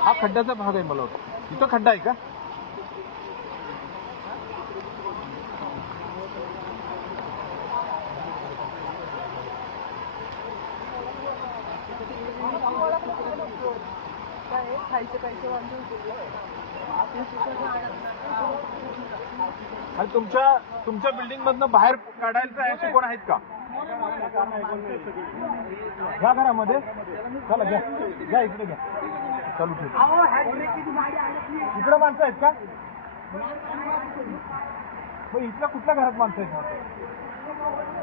हा खड्ड्याचा भाग आहे मला वाटतं. इथं खड्डा आहे का? खायचे पैसे वांधून आणि तुमच्या तुमच्या बिल्डिंग मधनं बाहेर काढायचं असे कोण आहेत का? घ्या घरामध्ये. चला घ्या. घ्या इकडे घ्या. चालू ठेव. इकडे माणसं आहेत का? मग इथल्या कुठल्या घरात माणसं आहेत?